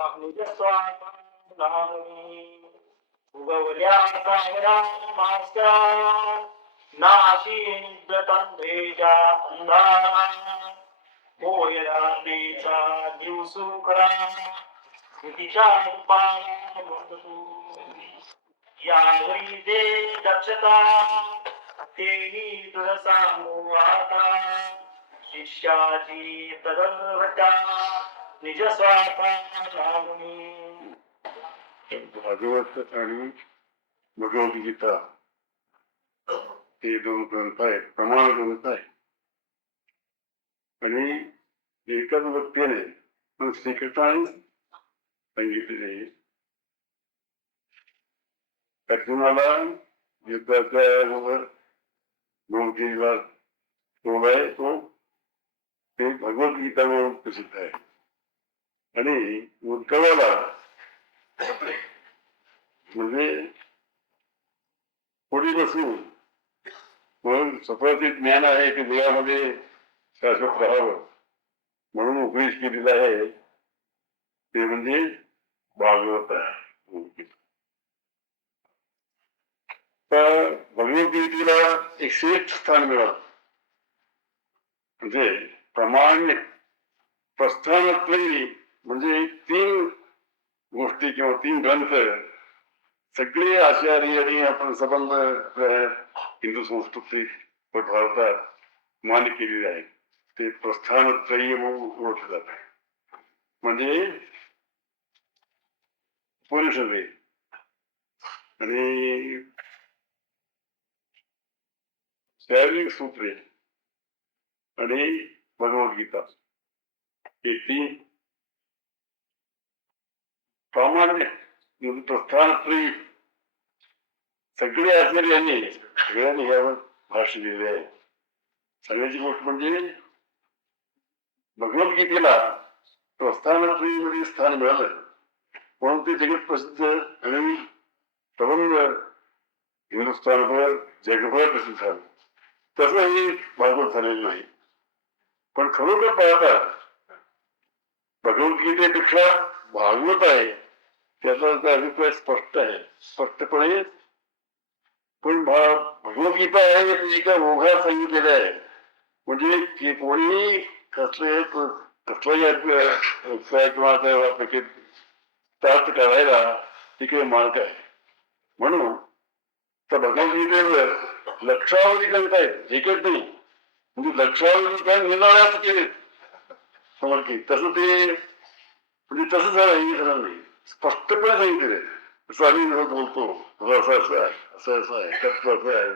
निज स्वामी उगवल्या सावरा मास्या नाशी निद्रतंभेजा अंधारा होय रात्रीचा दिवसुखरा स्मृतीच्या रूपाला बंधू यावरी दे दक्षता तेही तुझ सांगू आता शिष्याची तदर्भता निज स्वार्था भागवत आणि भगवद्गीता हे दोन ग्रंथ आहेत, प्रमाण ग्रंथ आहे. आणि एकाच व्यक्तीने पण श्रीकृष्णाने सांगितलेले अर्जुनाला युद्धाच्या भगवद्गीता श्लोक आहे तो ते भगवद्गीता म्हणून प्रसिद्ध आहे. आणि उद्धवाला म्हणजे पुढे बसून म्हणून स्वतःचे ज्ञान आहे की देवामध्ये शाश्वत राहावं म्हणून उपदेश केलेला आहे ते म्हणजे भागवत आहे. तर भगवद्गीतेला एक श्रेष्ठ स्थान मिळालं. म्हणजे प्रामाण्य प्रस्थानत्रयी म्हणजे 3 गोष्टी किंवा 3 ग्रंथ सगळे आचार्य आणि आपण संबंध हिंदू संस्कृती व भारतात मान्य केलेले आहेत. ते प्रस्थानत्रयी म्हणून ओळखले जात आहे. म्हणजे उपनिषदे आणि शारीरिक सूत्रे आणि भगवद्गीता हे 3 प्रामाण्य प्रस्थानत्रयी सगळे सगळ्यांनी यावर भाष्य दिले आहे. सगळ्याची गोष्ट म्हणजे भगवद्गीतेला प्रस्थानत्रयीमध्ये स्थान मिळालं म्हणून ते जगत प्रसिद्ध आणि सर्व हिंदुस्थानभर जगभर प्रसिद्ध झालं. तसं हे भागवत झालेलं नाही. पण खरोखर पाहता भगवद्गीतेपेक्षा भागवत आहे त्याचा अभिप्राय स्पष्ट आहे, स्पष्टपणे. पण भगवद्गीता आहे एका ओघात सांगितलेलं आहे. म्हणजे कोणी कसलाही किंवा त्यापैकी प्राप्त करायला तिकडे मार्ग आहे. म्हणून तर भगवद्गीतेवर लक्षावधी ग्रंथ आहेत, एकच नाही. म्हणजे लक्षावधी काय निराळ्याच केले समर्थ. तसं ते म्हणजे तसं झालं नाही, स्पष्टपणे सांगितले. असं आम्ही बोलतो असं असं आहे, असं असं आहे, तत्व असं आहे,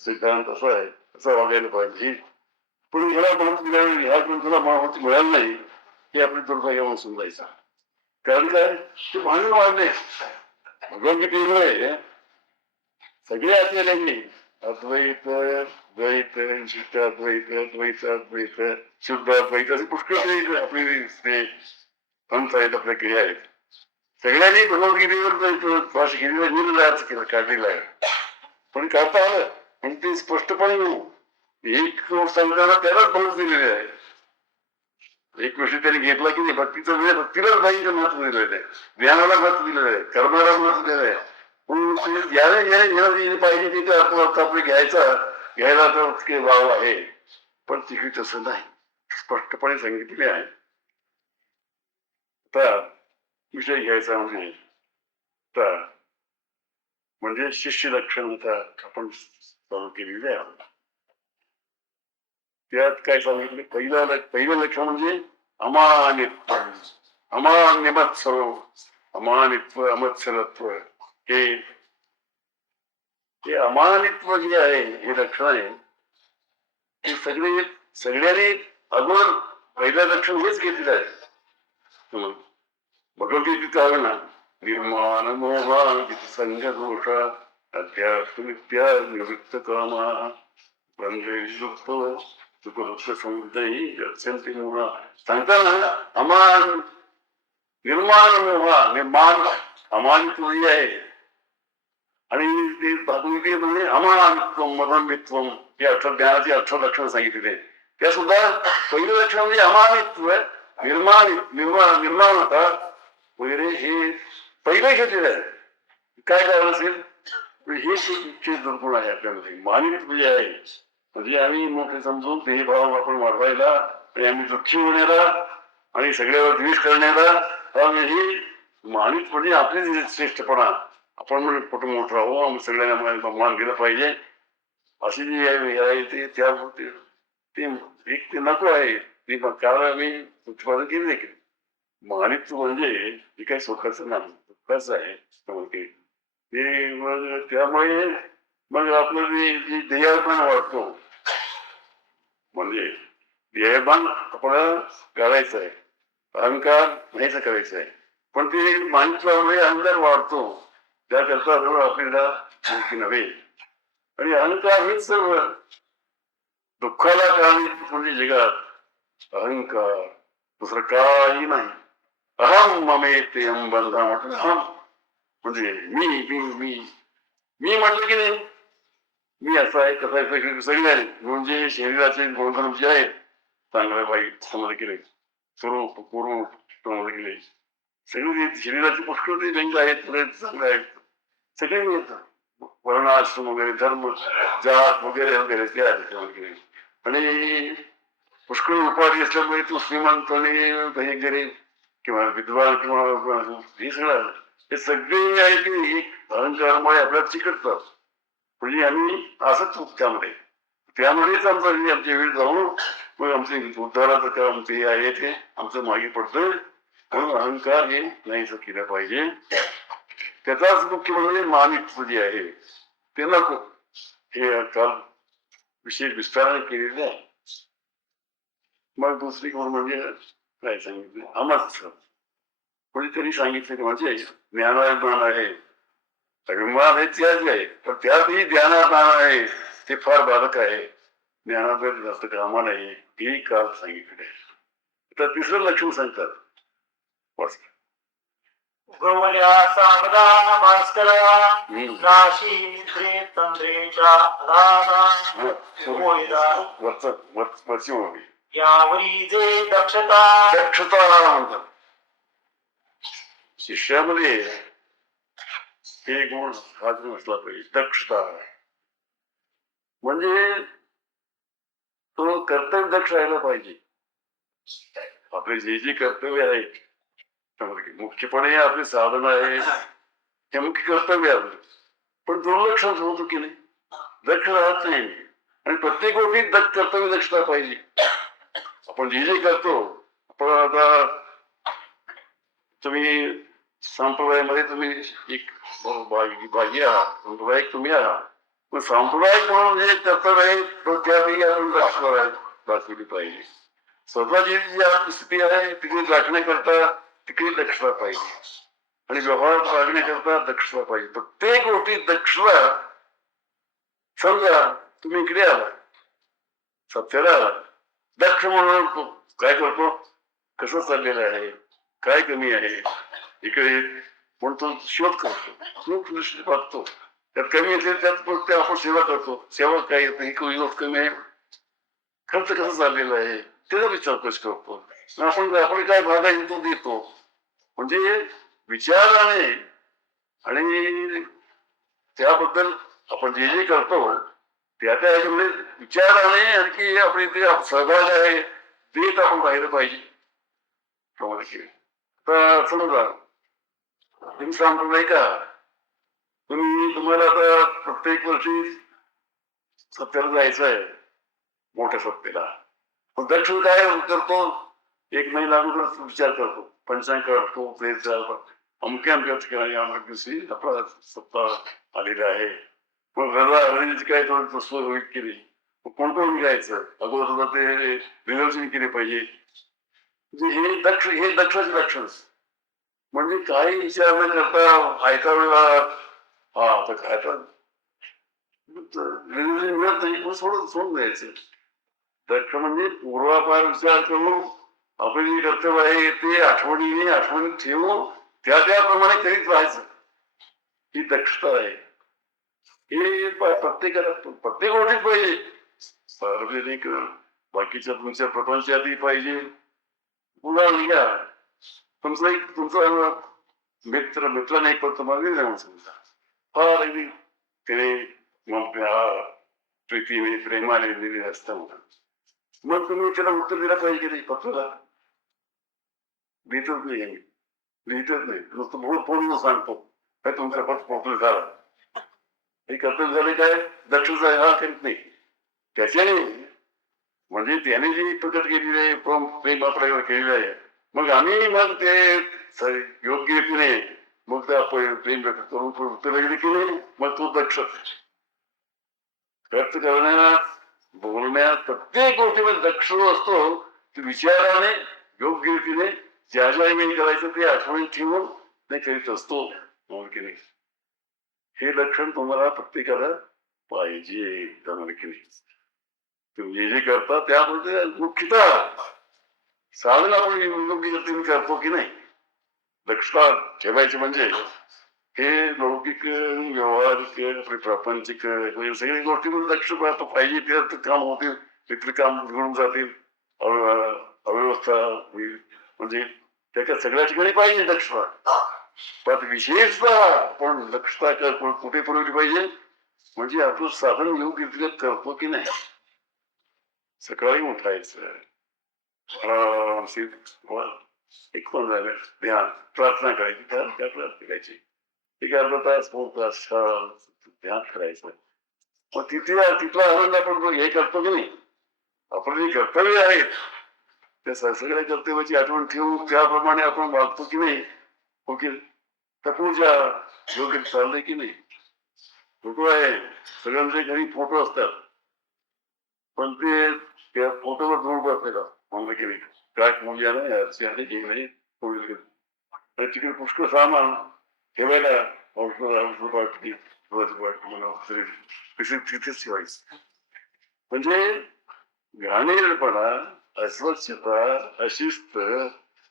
सिद्धांत असं आहे, असं वागायला पाहिजे. पण ह्या ग्रंथाला माहिती मिळालं नाही हे आपली दुर्भाग्य म्हणून समजायचं. कारण काय ते भांडण वाढले भगवद्गीतेमुळे. सगळे आचार्यांनी अद्वैत द्वैत विशिष्टाद्वैत द्वैताद्वैत शुद्धाद्वैत असे पुष्कळ आपले ते पंथ आहेत, आपल्या क्रिया आहेत. सगळ्यांनी भगवद्गीतेवर भाष्य केलेलं निर्धार केलं, काढलेलं आहे. पण काढता आलं पण ते स्पष्टपणे एक सांगताना त्यालाच महत्व दिलेले आहे. एक गोष्टी त्यांनी घेतला की नाही, भक्तीचा वेळ भक्तीलाच बाईचं महत्व दिलेलं आहे, ज्ञानाला महत्व दिलेलं आहे, कर्माला महत्व दिलेलं आहे. ज्याने पाहिजे तिथे आपलं घ्यायला तर वाव आहे. पण तिकडे तसं नाही, स्पष्टपणे सांगितलेले आहे. आता विषय घ्यायचा म्हणजे शिष्य लक्षण होता आपण चालू केलेले आहे. त्यात काय सांगितलं, पहिलं लक्षण म्हणजे अमानित्व, अमान्यमत्सर, अमानित्व, अमत्सरत्व. हे अमानित्व जे आहे हे लक्षण आहे. हे सगळ्यांनी अगोदर पहिलं लक्षण हेच घेतलेलं आहे. भगवद्गीतेत आहे ना, निर्माण मोहान संघ दोष अध्यात्म विद्या निवृत्त कामा बंधयुक्त सुखदुःख समुदयी अत्यंत मोहा. सांगताना अमान निर्माण मोहा, निर्माण अमानित्व जे आहे आणि ते भगवद्गीतेमध्ये अमानित्व मदमित्व हे ज्ञानाची 18 लक्षणं सांगितलेले. त्या सुद्धा पहिलं लक्षण म्हणजे अमानित्व, निर्माण होता वगैरे हे पहिले घेतलेले आहे. काय कारण असेल पण हे तुमचे दुर्गुण आहे आपल्यामध्ये. मानित जे आहे म्हणजे आम्ही मोठे समजून ते भाव आपण वाढवायला आणि आम्ही दुःखी होण्याला आणि सगळ्यावर द्वेष करण्याला हे मानित म्हणजे आपले श्रेष्ठपणा. आपण म्हणजे कुठं मोठं राहू आम्ही सगळ्यांना मान केलं पाहिजे अशी जी आहे ते त्यामुळे ते एक ते नको आहे ती कारण आम्ही उत्पादन केली देखील. मानित म्हणजे हे काही सुखाचं नाही दुःखाचं आहे ते मग त्यामुळे मग आपलं जे ध्येयभान वाटतो म्हणजे ध्येयभान आपल्याला करायचं आहे. अहंकार नाहीच करायचं आहे पण ते माणसामुळे अहंकार वाढतो त्याकरता जवळ आपल्याला मुक्ती नव्हे. आणि अहंकार हेच सर्व दुःखाला कारण म्हणजे जगात अहंकार दुसरं काही नाही. अहम ममेते बंधा म्हटलं अहम म्हणजे मी मी मी मी म्हटलं की नाही मी असा आहे कसा आहे सगळे आहे म्हणजे शरीराचे गुणधर्म जे आहेत चांगलं वाईट समज केले स्वरूप पूर्व समज केले सगळे शरीराचे पुष्कळ ते लिंग आहेत चांगले आहेत सगळे मिळतात वर्णाश्रम वगैरे धर्म जात वगैरे वगैरे ते आहेत आणि पुष्कळ उपाधी असल्यामुळे तो श्रीमंत आणि गरीब किंवा विद्वान किंवा हे सगळं हे सगळे आहे की अहंकारामुळे आपल्याला चिकटतात. म्हणजे आम्ही असंच त्यामुळेच आमच्या वेळ जाऊन मग आमचे उद्धाराचं काम ते आहे ते आमचं मागे पडतं. म्हणून अहंकार हे नाहीच केलं पाहिजे. त्याचाच मुख्य म्हणजे मानित जे आहे ते नको हे काल विशेष विस्ताराने केलेले आहे. मग दुसरी गोष्ट म्हणजे काय सांगितलं आम्हाच कोणीतरी सांगितलं म्हणजे ज्ञानाभिमान आहे अभिमान आहे त्याच आहे पण त्यातही ज्ञानाभिमान आहे ते फार बाधक आहे. ज्ञानात जास्त कामा नाही हे काल सांगितले. तर तिसरं लक्षण सांगतात गवल्या सामदा भास्करा नाशी द्रे तंद्रेच्या वरची ओळी यावरी जे दक्षता म्हणतात. शिष्यामध्ये हे गुण हा गुण असला पाहिजे दक्षता म्हणजे तो कर्तव्य दक्ष राहिला पाहिजे. आपले जे जे कर्तव्य आहेत मुख्यपणे आपले साधन आहे हे मुख्य कर्तव्य आपलं पण दुर्लक्ष होतो की नाही दक्ष राहत नाही आणि प्रत्येक गोष्टीत कर्तव्य दक्षता पाहिजे. आपण जे जे करतो आपण आता तुम्ही संप्रदायामध्ये तुम्ही एक भागी आहात संप्रदायिक तुम्ही आहात पण सांप्रदायिक म्हणून जे कर्तव्य आहे त्यातही आपण दाखवली पाहिजे. स्वतःची जी परिस्थिती आहे तिकडे राखण्याकरता तिकडे दक्षता पाहिजे आणि व्यवहारात वागण्याकरता दक्षता पाहिजे. प्रत्येक गोष्टी दक्षता समजा तुम्ही इकडे आला सत्याला आला दक्ष म्हणून काय करतो कसं चाललेलं आहे काय कमी आहे इकडे म्हणतो शोध करतो दृष्टी बघतो त्यात कमी असेल त्यात आपण सेवा करतो सेवा काय कमी आहे खर्च कसं चाललेला आहे त्याचा विचार कशी करतो आपण काय भाग आहे तो देतो. म्हणजे विचाराने आणि त्याबद्दल आपण जे जे करतो त्या विचाराने आणखी आपले ते सहभाग आहे देत आपण राहिलं पाहिजे. तर समजा तुम्ही सांप्रदायिक आहात तुम्हाला आता प्रत्येक वर्षी सत्याला जायचं आहे मोठ्या सत्तेला पण दक्षिण काय करतो एक महिना अगोदर विचार करतो पंचांग करतो अमक्या अमक्या ठिकाणी अमक्या दिवशी आपला सत्ता आलेला आहे मग रजाची काय सोय होईल केली कोण कोण घ्यायचं अगोदर ते रिझर्वेशन केले पाहिजे. हे दक्षाचे लक्षण म्हणजे काही विचार न करता ऐका वेळा हा आता काय तर रिझर्वेशन मिळत नाही सोडून द्यायचं. दक्ष म्हणजे पूर्वापार विचार करून आपले जे कर्तव्य आहे ते आठवणीत ठेवून त्याप्रमाणे करीत राहायचं ही दक्षता आहे. हे प्रत्येक गोष्टीत पाहिजे सार्वजनिक बाकीच्या तुमच्या प्रपंचातही पाहिजे. पुन्हा घ्या तुमचा मित्राने एक पत्र मागले जाऊन समजा फार अगदी त्याने मग प्रीतीने प्रेमाने दिलेले असतं म्हणून मग तुम्ही त्याला उत्तर दिला पाहिजे की नाही पत्राला लिहितच नाही आम्ही लिहितच नाही नुसतं फोन सांगतो काय तुमचा पत्र पोहोचलं झाला हे कर्तव्य झाले काय दक्षता हा करीत नाही त्याच्याने म्हणजे त्याने जी प्रकट केलेली आहे प्रेम प्रयोग केलेला आहे मग आम्ही मग ते योग्य रीतीने मग ते आपण प्रेम व्यक्त करून उत्तर वगैरे केले मग तो दक्ष व्यक्त करण्यात बोलण्यात प्रत्येक गोष्टीमध्ये दक्ष असतो विचाराने योग्य रीतीने ज्या ज्या वेळी करायचं ते आठवणी ठेवून ते करीत असतो की नाही हे लक्षण तुम्हाला प्रत्येकाला पाहिजे की नाही तुम्ही जे करता त्यामध्ये मुख्यतः साधन आपण योग्य रीतीने करतो की नाही दक्षता ठेवायची म्हणजे हे लौकिक व्यवहारिक प्रापंचिक सगळ्या गोष्टीमध्ये लक्ष पाहिजे त्यात काम होतील तिथले काम घडून जातील अव्यवस्था होईल म्हणजे त्याच्या सगळ्या ठिकाणी पाहिजे दक्षता पण विशेषतः आपण दक्षता कुठे पुरवली पाहिजे म्हणजे आपलं साधन योग्य रीतीने करतो की नाही सकाळी उठायचं एक पण झालं ध्यान प्रार्थना करायची त्या प्रार्थना करायची एक अर्धा तास पाऊण तास ध्यान करायचं मग तिथला आनंद आपण हे करतो की नाही आपण जे कर्तव्य आहेत त्या सगळ्या कर्तव्याची आठवण ठेवून त्याप्रमाणे आपण वागतो की नाही हो की त्या पूजा योग्य चाललंय की नाही फोटो आहे सगळ्यांचे घरी फोटो असतात पण ते त्या फोटोवर जोड बसले का म्हणलं की नाही काय पूजा नाही की नाही तिकडे पुष्कळ सामान ठेवायला औषध वाटली तिथेच ठेवायचं म्हणजे घाणेरडपणा अस्वच्छता अशिस्त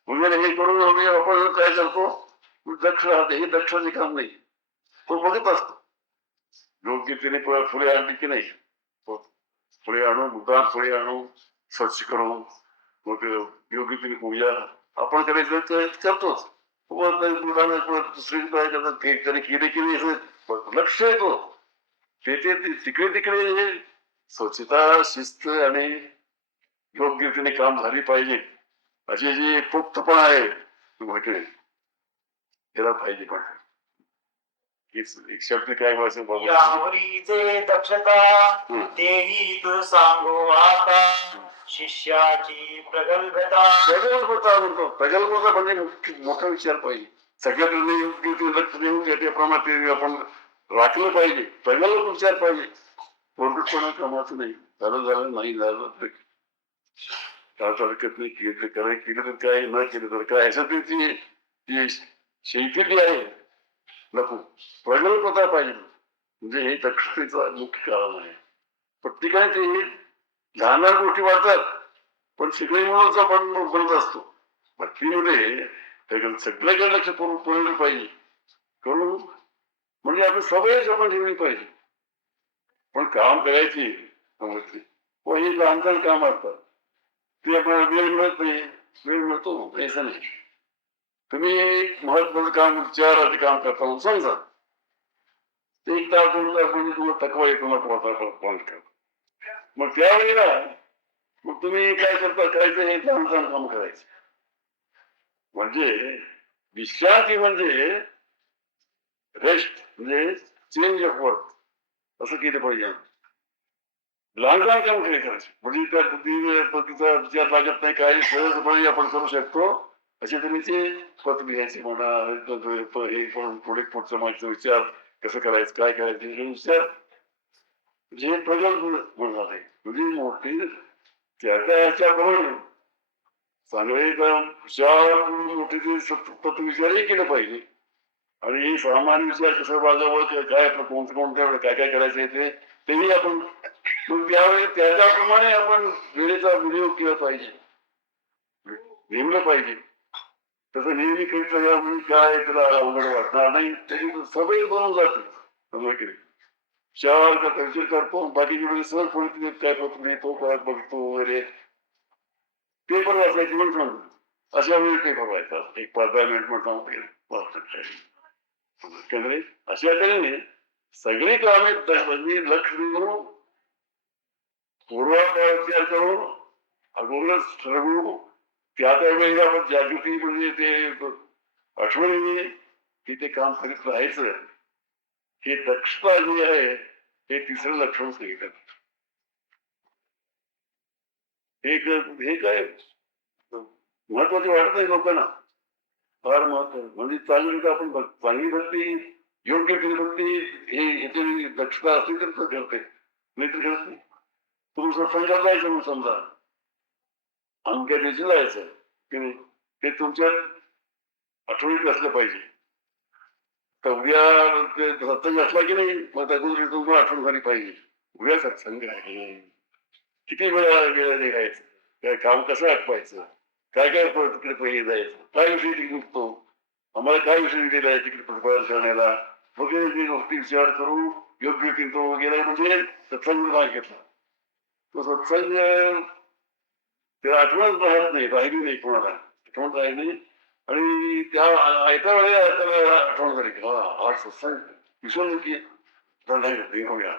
वगैरे हे करून आपण काय करतो दक्ष राहते हे दक्षाचे काम नाही तो बघत असतो योग्य तिने फुले आणली की नाही फुले आणून मुद्दाम फुले आणून स्वच्छ करून मग योग्य तिने पूजा आपण करायचं तर करतोच दुसरी कधी केले की नाही लक्ष येतो तिकडे स्वच्छता शिस्त आणि योग्य रीतीने काम झाली पाहिजे अशी जी पोक्तपणा आहे त्याला पाहिजे पण एक शब्द काय यावरी जे दक्षता तेही तू सांगू आता शिष्याची प्रगल्भता म्हणतो प्रगल्भता म्हणजे मोठा विचार पाहिजे सगळ्यात लक्ष देऊन त्याप्रमाणे आपण राखलं पाहिजे प्रगल्भ विचार पाहिजे पोरगटपणा कामाचं नाही झालं नाही झालं हरकत नाही केलं तर काय न केलं तर काय असं ती शैथिल्य आहे नको प्रगल्भता पाहिजे म्हणजे हे दक्षतेचं मुख्य कारण आहे प्रत्येकाने ते लहान लहान गोष्टी वाढतात पण सगळे म्हणूनच आपण बनत असतो भक्तीमध्ये सगळ्याकडे लक्ष पुरवलं पाहिजे करून म्हणजे आपण सवयच आपण ठेवली पाहिजे पण काम करायची व हे लहान लहान काम असतात ते आपल्याला वेळ मिळत नाही वेळ मिळतो असं नाही तुम्ही महत्वाचं काम 4 आधी काम करता म्हणून समजा ते 1 तास 2 तास म्हणजे तुम्हाला थकवा येतो बंद कर मग त्यावेळेला मग तुम्ही काय करता करायचं हे लहान लहान काम करायचं म्हणजे विश्रांती म्हणजे रेस्ट म्हणजे चेंज ऑफ वर्क असं केलं पाहिजे लहान लहान काम करायचं म्हणजे त्या बुद्धीचा विचार लागत नाही काही सहजपणे आपण करू शकतो अशा तऱ्हेचे पद लिहायचे म्हणा हे पण पुढचं मागचा विचार कसं करायचं काय करायचं हे विचार जे प्रगल्भ म्हणणार आहे म्हणजे मोठी त्याच्याप्रमाणे चांगले मोठे विचारही केलं पाहिजे आणि सामान्य विचार कसं वागावं काय आपलं कोणतं काय काय करायचं तेही आपण त्यावेळी त्याच्याप्रमाणे आपण वेळेचा विनियोग केला पाहिजे नेमलं पाहिजे तसं नेहमी काही काय त्याला अवघड वाटणार नाही त्याची सवय बनवून जाते 4 विचार करतो बाकीचे सहज कोणी काय करतो तो काय बघतो वगैरे पेपर वाचायची म्हणून सांगतो अशा वेळी ते बघायचं एक 15 मिनिट म्हटलं केंद्रित अशा तऱ्हेने सगळी कामे म्हणजे लक्ष देऊन पूर्वापार विचार करून अगोदरच ठरवून त्या त्यावेळी आपण जागृती म्हणजे ते आठवणीने की ते काम करीत राहायचं हे दक्षता जी आहे हे तिसरं लक्षण सांगितलं. हे काय महत्वाचे वाटत नाही लोकांना, फार महत्वाचं म्हणजे चांगली आपण चांगली भक्ती योग्य ती भक्ती हे याची दक्षता असली तर तो ठरते नाही तर ठरत नाही. तुम्ही सत्संगात जायचं म्हणून समजा अमुक्या दिवशी जायचं की नाही ते तुमच्या आठवणीत असलं पाहिजे. तर उद्या ते सत्संग असला की नाही मग त्या दिवशी तुम्हाला आठवण झाली पाहिजे उद्या सत्संग आहे. किती वेळा निघायचं, काय काम कसं आटवायचं, काय काय तिकडे पहिले जायचं, काय विषयी तिकीट निघतो, आम्हाला काय विषयी दिलाय तिकीट प्रतिपादन करण्याला वगैरे गोष्टी विचार करून योग्य तो गेला म्हणजे सत्संग भाग घेतला. तो सत्संग ते आठवणच राहत नाही, राहिली नाही कोणाला आठवण राहिली आणि त्या ऐका वेळेला त्याला आठवण झाली की हा सत्संग विसरून की होऊया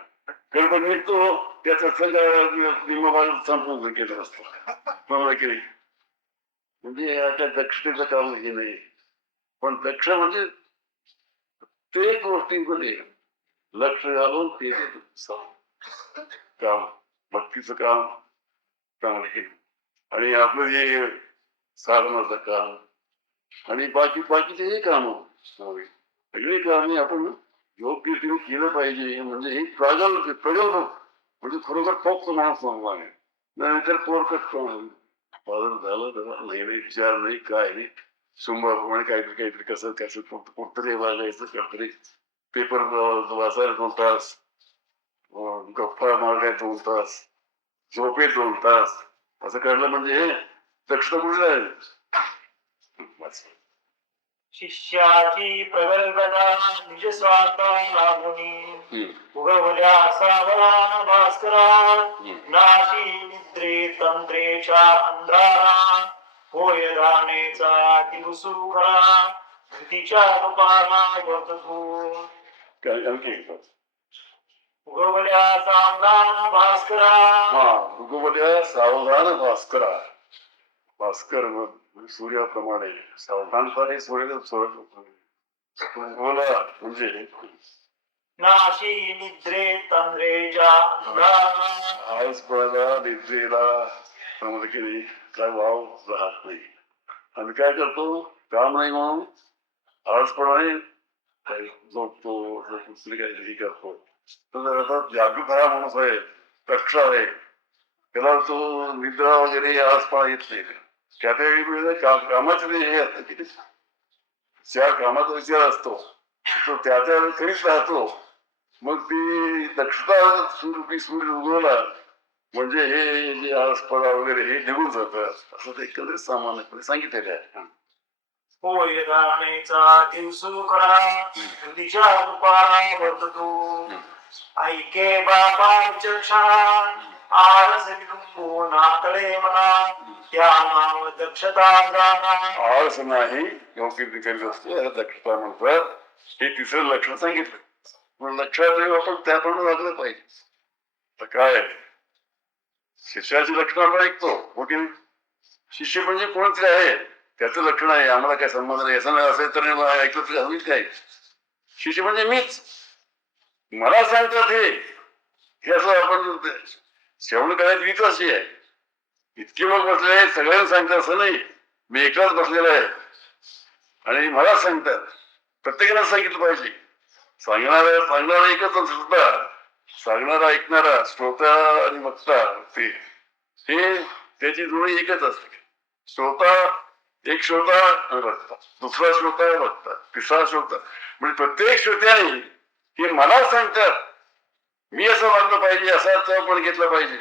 गणपती निघतो त्या सत्संग संपूर्ण केलं असतं की नाही. म्हणजे आता दक्षतेचं काम हे नाही पण दक्ष म्हणजे ते गोष्टींमध्ये लक्ष घालून ते काम भक्तीचं काम चांगलं केलं आणि आपलं जे साधनाचं काम आणि बाकीचे हे काम सगळी कामे आपण योग्य रीतीने केलं पाहिजे. म्हणजे हे प्रगल्भ म्हणजे खरोखर पोक्त माणूस म्हणून आहे नाहीतर पोरकट फादर झालं त्याला नाही विचार नाही काय नाही सोमवारप्रमाणे काहीतरी कसं कुठतरी वागायचं काहीतरी पेपर वाचायला 2 तास गप्पा मारायला 2 तास झोपेत 2 तास असं काढलं म्हणजे दक्षता कुठे आहे. शिष्याची प्रगल्भता निज स्वार्था लागुनी उगवल्या सावळा भास्करा नाशी निद्रे तंत्रेच्या अंधारा होय राणेचा दिवसू खरा कृतीच्या तुकारा वर्ततू उगवल्या सावधान भास्करा उगवल्या सावधान भास्करा भास्कर सूर्याप्रमाणे सावधानपणे सूर्य बोला म्हणजे नाशी निद्रे तंद्रेच्या आळस पडायला निद्रेला केली काय वाव राहत नाही. आणि काय करतो काम नाही म्हणून आळसपणाने काही झोपतो दुसरी काहीतरी करतो. तर जागृत हा माणूस आहे दक्ष आहे त्याला तो निद्रा वगैरे आळसपणा येत नाही. त्या कामाचं हे असतं की ज्या कामाचा विचार असतो तो त्या करीत राहतो मग ती दक्षता सूर्य उगवला म्हणजे हे जे आळसपणा वगैरे हे निघून जातं असं ते एकंदरीत सामान्यपणे सांगितलेलं आहे. होय राणेचा दिवसू खरा दिशा दुपारा वर्ततो ऐके बापा चक्षणा आळस विडुंबो नातळे म्हणा त्या नाव दक्षता आळस नाही योग्य करीत असते दक्षता म्हणतात. हे तिसरं लक्षण सांगितलं पण लक्षात आपण त्याप्रमाणे वागलं पाहिजे. तर काय शिष्याची लक्षणं आपण ऐकतो मोठी शिष्य म्हणजे कोणतरी आहे त्याचं लक्षण आहे आम्हाला काय संबंध नाही असं असेल तर ऐकलं तरी हवीच काय. शिष्य म्हणजे मीच मला सांगतात हे असं आपण श्रवण करायची रीत अशी आहे. इतके लोक बसले आहेत सगळ्यांना सांगतात असं नाही मी एकलाच बसलेला आहे आणि मला सांगतात. प्रत्येकाला सांगितलं पाहिजे. सांगणारा एकच सुद्धा सांगणारा ऐकणारा श्रोता आणि वक्ता ते हे त्याची जोडी एकच असते. एक श्रोता बघता दुसरा श्रोता बघता तिसरा श्रोता म्हणजे प्रत्येक श्रोत्याने हे मला सांगतात मी असं वागलं पाहिजे असा पण घेतला पाहिजे.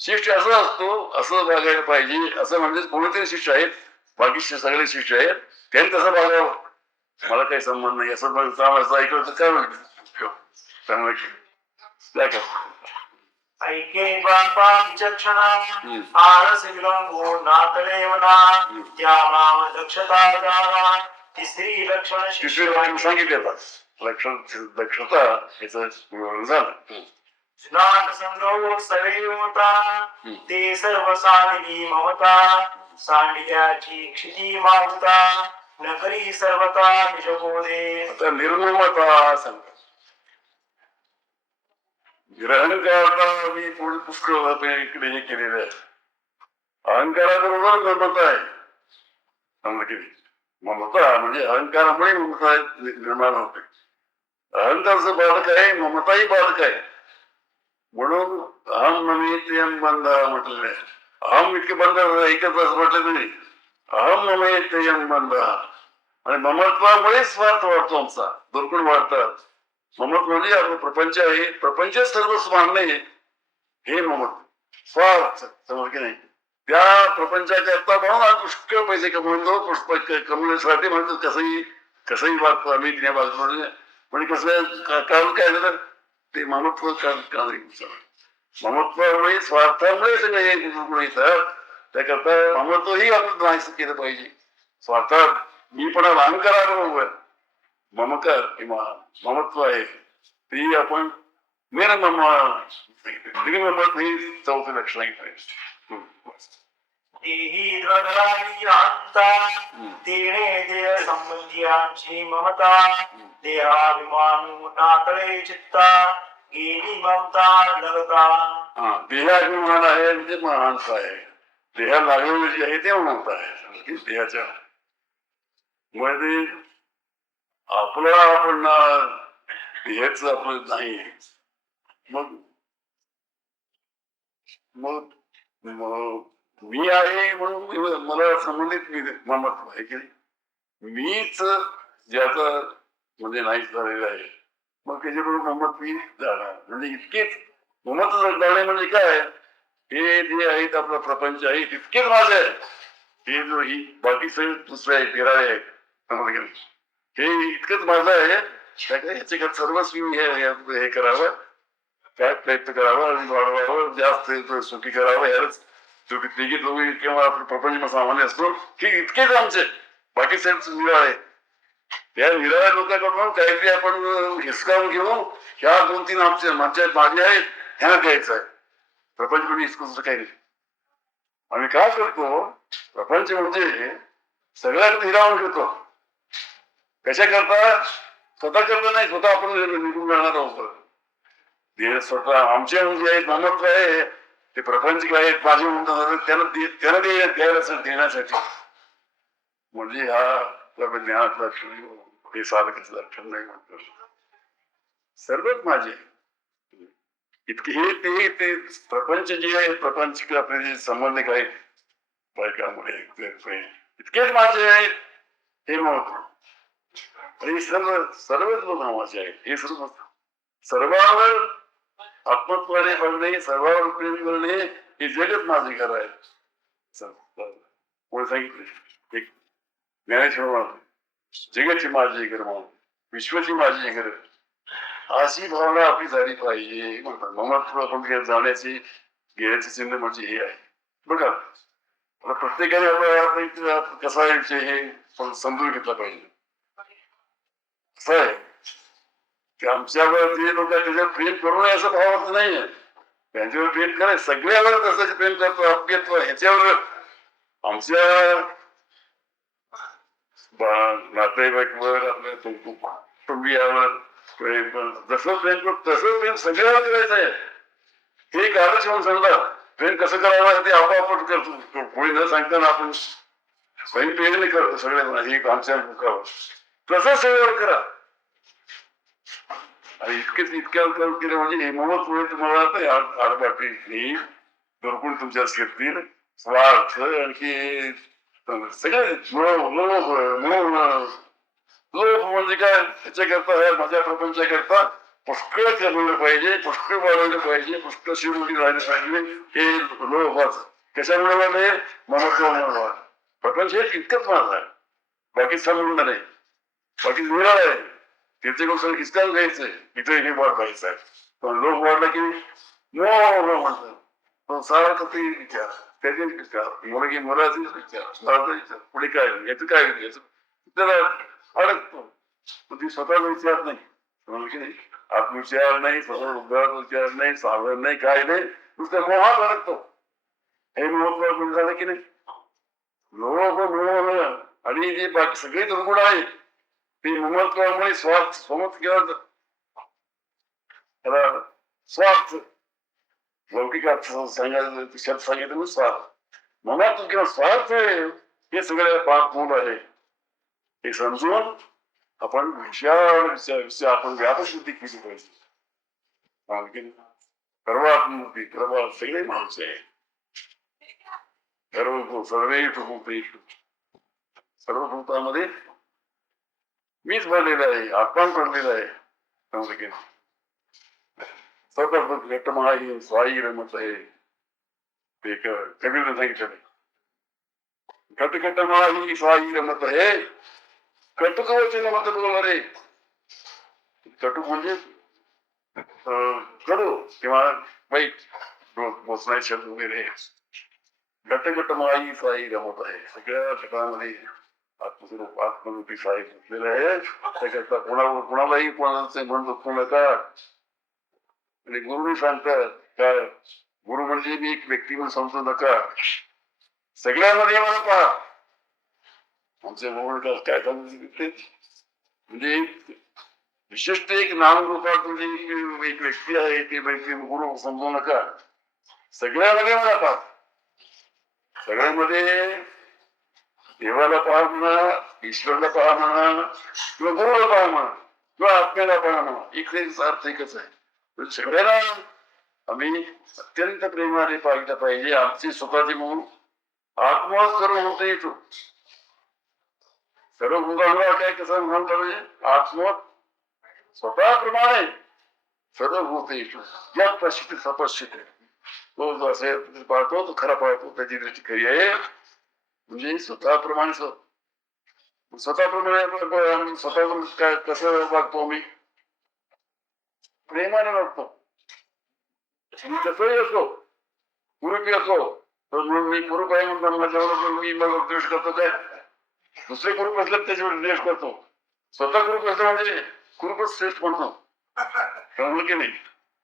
शिष्य असं असतो असं वागायला पाहिजे असं म्हणजे कोणीतरी शिष्य आहेत बाकी सगळे शिष्य आहेत त्यांनी तसं वागावं मला काही संबंध नाही असं ऐकलं तर काय चांगलं ऐके बापा विचक्षणा आळस विलंबो नातलेवना त्या माव दक्षता जाणा तिसरी लक्षण तिसरी लक्षण सांगितले लक्षण दक्षता याचं झालं. नाट संग्रह सदैवता ते सर्व सांडली ममता सांडल्याची क्षिती माहुता नकरी सर्वता निजबोधे. आता निर्ममता सांगतात. ग्रहण करता मी पुढे पुष्कळ इकडे हे केलेलं आहे. अहंकाराबरोबर ममता आहे. समजा की ममता म्हणजे अहंकारामुळे ममता निर्माण होते. अहंकारचं बाधक आहे, ममताही बाधक आहे. म्हणून अहम ममेत्यम बंध म्हटलेलं आहे. अहम इतके बंध एकच असं म्हटलं नाही. अहम ममेत्यम बंध आणि ममत्वामुळे स्वार्थ वाढतो आमचा. दुर्गुण वाढतात. ममत्व म्हणजे आपलं प्रपंच आहे. प्रपंच सर्व मानणे हे ममत्व स्वार्थ समज की नाही. त्या प्रपंचाकरता म्हणून पुष्कळ पैसे कमवतो. पुष्कळ कमवण्यासाठी म्हणतो कसंही वागतो आम्ही तिने वागतो म्हणजे कसं कारण काय झालं ते ममत्व ममत्वामुळे स्वार्थामुळे सगळे हे गुण येतात. त्याकरता ममत्व ही आपण नाहीस केलं पाहिजे. स्वार्थात मी पण अहंकाराबरोबर ममकार किंवा ममत्व आहे ती आपण निर्ममत ही चौथं लक्षण आहे. देही द्रढराई अंता देणे देह संबंधियांची ममता देहाभिमानू नातळे चित्ता गेली ममता लगता. देहाभिमान आहे म्हणजे माणसं आहे. देहा लागलेलं जे आहे ते ममता आहे. देहाच्या मध्ये आपलं आपण हेच आपलं नाही. मग मी आहे म्हणून मला संबंधित ममत्व आहे की मीच ज्याचा म्हणजे नाही झालेलं आहे. मग त्याच्याबरोबर ममत मी जाणार म्हणजे इतकेच ममत जाणे म्हणजे काय हे जे आहेत आपला प्रपंच आहे तितकेच माझं आहे. हे जो ही बाकी सगळे दुसरे आहे फिराळे आहेत हे इतकंच माझं आहे. याच्याकडे सर्वस्वी हे करावं काय प्रयत्न करावा आणि वाढवावं जास्त सुखी करावं याच तिघी तुम्ही किंवा प्रपंच सामान्य असतो की इतकेच आमचे बाकी सगळे निराळे. त्या निराळ्या लोकांकडून काहीतरी आपण हिसकावून घेऊ. ह्या 2-3 आमच्या मागे आहेत ह्यांना द्यायचं आहे. प्रपंच म्हणजे हिसकून काही नाही. आम्ही काय करतो प्रपंच म्हणजे सगळ्याकडे हिरावून घेतो. कशा करता स्वतः करता नाही. स्वतः आपण निघून जाणार आहोत. स्वतः आमचे म्हणजे आहेत ममत्व आहे ते प्रपंच काय आहेत माझे म्हणतात त्यांना देण्यासाठी म्हणजे हा ज्ञानात लक्षण हे साधकाचं लक्षण नाही म्हणतो. सर्वच माझे इतके हे ते प्रपंच जे आहे प्रपंच आपले जे संबंधिक आहेत बायकामुळे इतकेच माझे आहेत हे महत्व. आणि सर्वच नावाचे आहेत. हे सर्वांवर आत्मत्वाने पडणे सर्वांवर प्रेम करणे हे जगत माझे घर आहे. कोणी सांगितले एक ज्ञानेश्वर जगाची माझी घर म्हणून विश्वाची माझी घर अशी भावना आपली झाली पाहिजे म्हणतात. ममत्व आपण जाण्याची घेण्याचे चिन्ह म्हणजे हे आहे. बघा प्रत्येकाने कसा हे समजून घेतलं पाहिजे. असं आहे की आमच्यावर जे लोक त्याच्यावर प्रेम करू नये असं भाव अर्थ नाहीये. त्यांच्यावर प्रेम करायचं सगळ्यावर तसं प्रेम करतो अपघेतो ह्याच्यावर आमच्या नातेवाईकवर आपल्या कुटुंबियावर जसं प्रेम करतो तसं प्रेम सगळ्यावर करायचं आहे. हे एक आदर्श म्हणून सांगला. प्रेम कसं करावं ते आपोआप करतो. कोणी न सांगताना आपण स्वयं प्रेरणे करतो सगळ्यांना आमच्या मुखावर तसं सगळ्यावर करा. आणि इतक्या केलं म्हणजे ममत पुढे तुम्हाला आडपाठी दुर्गुण तुमच्या शिरतील स्वार्थ आणखी सगळे लोभ म्हणजे काय त्याच्याकरता माझ्या प्रपंचाकरता पुष्कळ कमवलं पाहिजे पुष्कळ वाढवलं पाहिजे पुष्कळ शिवडी राहिले पाहिजे हे लोभाच कशामुळे वाढले ममत्वामुळे. प्रपंच हे तितकंच माझं आहे बाकी संबंध नाही. बाकी निराळ आहे त्याचे गोष्ट हिसकावून घ्यायचंय इथे हे वाढ व्हायचं आहे. पण लोक वाढला की म्हणतात संसारात ते विचार त्याचेच विचार मुलगी मुलाचेच विचार मुलाचा विचार पुढे काय होईल, याचं काय होईल, याचं त्याला अडकतो. पण ती स्वतःचा विचार नाही, म्हणजे नाही आत्मविचार नाही, स्वतः उद्धाराचा विचार नाही, साधन नाही, काय नाही, नुसतं मोहात अडकतो. हे महत्व झालं की नाही, लोक मिळवणं आणि जे बाकी सगळे दुर्गुण आहेत ते महत्वामुळे स्वार्थ समज केला त्याला स्वार्थ लौकिक अर्थ सांगायचं शब्द सांगितलं ना स्वार्थ मनात किंवा स्वार्थ हे सगळं पाप मूल आहे. हे समजून आपण विषय आपण व्यापशुद्धी केली पाहिजे. आणखी सर्वात्मूर्ती सर्व सगळे माणसं आहे. सर्वभूतामध्ये मीच भरलेला आहे, आत्मा भरलेला आहे. सतत घटमाही स्वाई रमत आहे ते कबीरने सांगितलं. घटघटमाही स्वाई रमत आहे. कटुकवचन मत बरोबर आहे. कटुक म्हणजे कडू किंवा वाईट बोचणारे शब्द वगैरे. घटघटमाही साई रमत आहे. सगळ्या घटामध्ये आत्मस्वरूप आत्मरूपी साई बसलेलं आहे. त्याच्यात कोणालाही कोणाचे मन दुखू नका. आणि गुरुनी सांगतात काय, गुरु म्हणजे मी एक व्यक्ती म्हणून समजू नका, सगळ्यामध्ये मला पहा. आमचे गुरु काय सांगते म्हणजे विशिष्ट एक नामरूपात म्हणजे एक व्यक्ती आहे ती व्यक्ती गुरु समजू नका, सगळ्यामध्ये मला पहा. सगळ्यामध्ये देवाला पहा म्हणा, ईश्वरला पहा म्हणा, किंवा गुरुला पहा म्हणा, किंवा आत्म्याला पहा म्हणा, इकडेच अर्थ एकच आहे. सगळ्याला आम्ही अत्यंत प्रेमाने पाहिलं पाहिजे. आमची स्वतःची म्हणून आत्मा सर्व होते येतो. सर्व भूतांना काय कसं म्हणता म्हणजे आत्मा स्वतःप्रमाणे सर्व होते येतो. या पश्चित सपश्चित तो जो असेल पाहतो तो खरा पाहतो, त्याची दृष्टी खरी आहे. म्हणजे स्वतःप्रमाणे स्वतःप्रमाणे स्वतः काय कसं वागतो मी प्रेमाने वागतो. कसंही असो, कुरूपी असो, तर म्हणून मी कुरूप आहे म्हणून माझ्यावर मी मग द्वेष करतो काय, दुसरे कुरूप असले त्याच्यावर द्वेष करतो. स्वतः कुरूप असलं म्हणजे कुरूपच श्रेष्ठ म्हणतो. कळलं की नाही,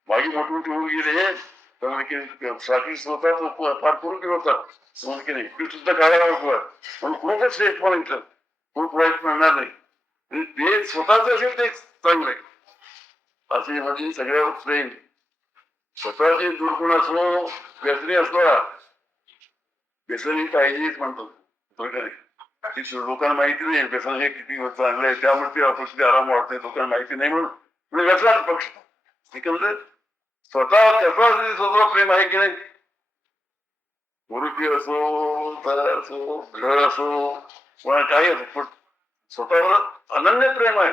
मागे मोठी मोठी होऊन गेले कळलं की साखी स्वतः फार कुरूपी होतात. समज की नाही, मी सुद्धा काढायला म्हणून कुरूपच श्रेष्ठ म्हणायचं, कुरूप वाईट म्हणणार नाही. ते स्वतःच असेल ते चांगलं आहे असे म्हणजे सगळ्यावर प्रेम. स्वतःचे दुर्गुण असो, व्यसनी असला, व्यसनी पाहिजेच म्हणतो. लोकांना माहिती नाही व्यसन हे किती चांगलं आहे, त्यामुळे ते अपरिस्थिती आराम वाटते. लोकांना माहिती नाही म्हणून व्यसनात पक्ष. म्हणजे स्वतः त्याचा स्वतः प्रेम आहे की नाही, मुरुकी असो, घर असो, घर असो, कोणा काही असो, पण स्वतःवर अनन्य प्रेम आहे.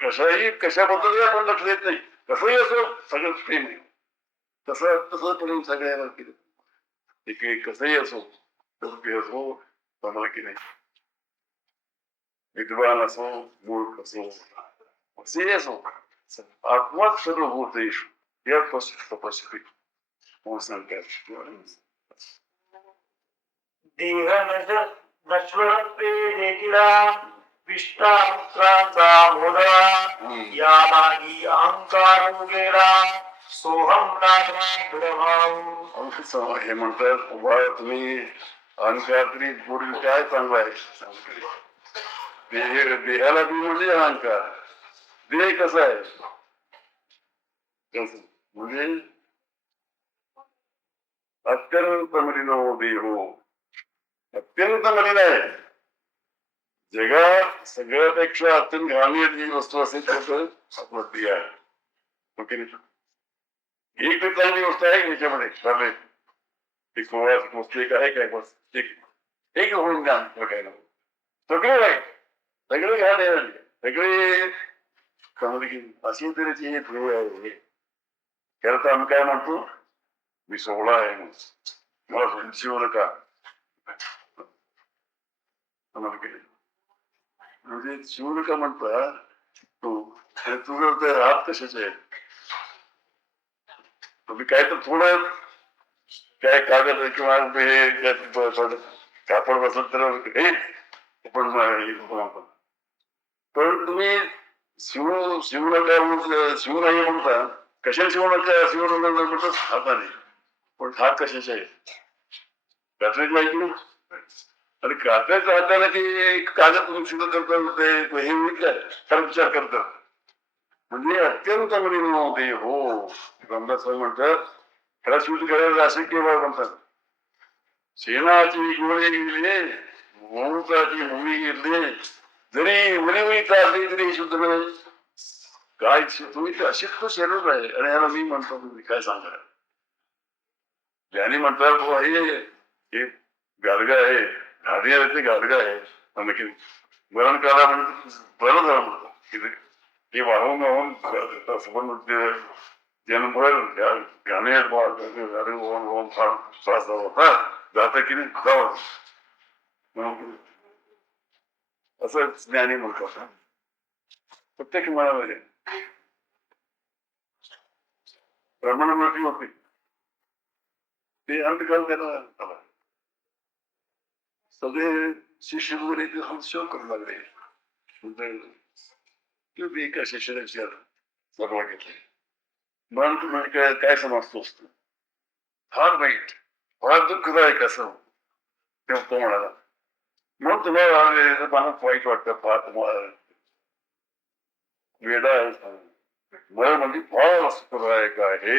कशाही कशाबद्दल आपण लक्ष देत नाही, कसंही असो सगळं प्रेम आहे. तसं प्रेम सगळ्यावर केलं. एक कसंही असो असो चांगलं की नाही, विद्वान असो मूर्ख असो असेही असो, आत्माच सर्व होते या तपस्वी सांगतात. देह नश्वरत्वे देखिला विष्टाचा मोदळा यालाही अहंकार गेला सोहम नाम. हे म्हणतात तुम्ही अहंकार तरी पूर्वी काय चांगला आहे. देहाला बी म्हणजे अहंकार. देह कसा आहे म्हणजे अत्यंत मलिनो देहो, अत्यंत मलिन आहे. जगात सगळ्यापेक्षा अत्यंत घाणीय जी वस्तू असेल त्याचं आपलं देह आहे. एक तर चांगली गोष्ट आहे याच्यामध्ये ठरले एक गोष्ट एक आहे काय बस एक होऊन द्या बघायला. सगळे वाईट, सगळे घाण आहे, सगळे अशी तऱ्हेची हे ध्रुव आहे. खरं तर आम्ही काय म्हणतो, मी सोहळा आहे मला शिवलं का म्हणजे शिवलं का म्हणता तू तुझं ते हात कशाचे आहेत, तुम्ही काय तर थोडं काय कागद किंवा हे थोडं कापड बसत तर हे पण आपण पण तुम्ही शिवू नका शिवू नाही म्हणता कशा शिवू नका शिवू नका म्हणतात हाताने पण हात कशाचे आहे कात्रीच माहिती ना आणि कात्र्याच्या हाताने ते कागद तुम्ही सुद्धा करतात ते हे विकलं खरा विचार करतात म्हणजे अत्यंत चांगली नव्हते हो रामदास म्हणतात खरा शूट करायला असे केव्हा म्हणतात शेणाची गोळे गेले मोहूची भूमी गेले जरी मुली चालली तरी शुद्ध नाही काय तुम्ही ते अशीच तो शरीर आहे आणि ह्याला मी म्हणतो तुम्ही काय सांगा ज्याने म्हणतात बुवा हे गाडगा आहे गाडगे गाडगा आहे आणखी मरण काला म्हणजे बरं झालं म्हणतो हे वाहून वाहून जन्मभर गाणे फार त्रास होता जाता की नाही जावं असं ज्ञानी म्हणतात प्रत्येक मनामध्ये ब्रह्मणमूर्ती होती ते अंतकाल त्याला सगळे शिष्य वगैरे ते शोध करू लागले ते एका शिष्याने सर्व घेतले मन म्हणजे काय समजतो असतो फार वाईट फार दुःखदायक असं तेव्हा तो म्हणाला मग तुम्हाला मनात वाईट वाटतं फार तुम्हाला वेडा आहे मला म्हणजे फार सुखदायक आहे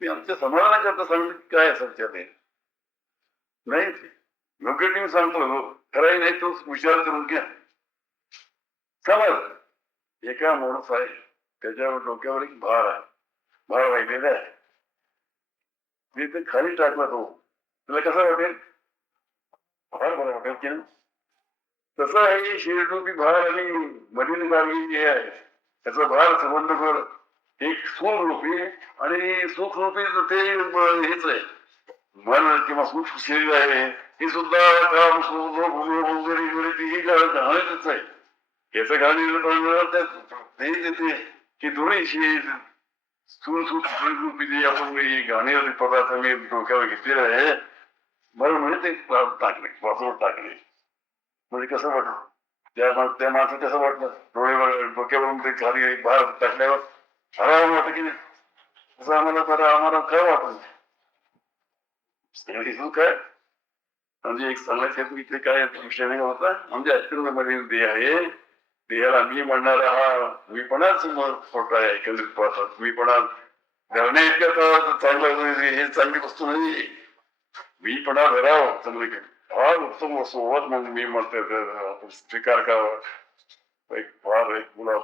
मी आमच्या समाधानाकरता सांगितलं काय असेल त्याने नाही योग्य तुम्ही सांगतो खराही नाही तो विचार करून घ्या समज एका माणूस आहे त्याच्यावर डोक्यावर एक भार राहिलेला आहे मी ते खाली टाकला तो तुला कसं वाटेल फार बरं वाटेल की ना तसं आहे शिरडोकी भार आणि मधील गावी जे आहे त्याचा भार संबंध कर एक सुख रूपी आणि सुख रूपी ते हेच आहे मन किंवा सूक्ष्म शरीर आहे हे सुद्धा घाणीच आहे याचं घाणी देते की दोन्ही रूपी जे आपण घाणेवाले पदार्थ मी डोक्यावर घेतलेले आहे मला म्हणजे ते टाकणे वाचवत टाकणे म्हणजे कसं वाटलं त्या माणसं कसं वाटलं डोळ्यावर डोक्यावरून ते खाली बाहेर टाकल्यावर आराम वाटत की नाही असं आम्हाला बरं आम्हाला काय वाटत काय म्हणजे एक सांगायचं इथे काय विषय नाही होता म्हणजे अत्यंत मध्ये देह आहे देहाला मी म्हणणारा हा मीपणाच फोटो आहे एकंदरीत पाहतात मीपणा घालण्या इतक्या चांगलं हे चांगली वस्तू नाही मीपणा धरावं चांगली फार उत्तम वस्तू होत म्हणून मी म्हणतो स्वीकार करावा एक फार एक गुलाब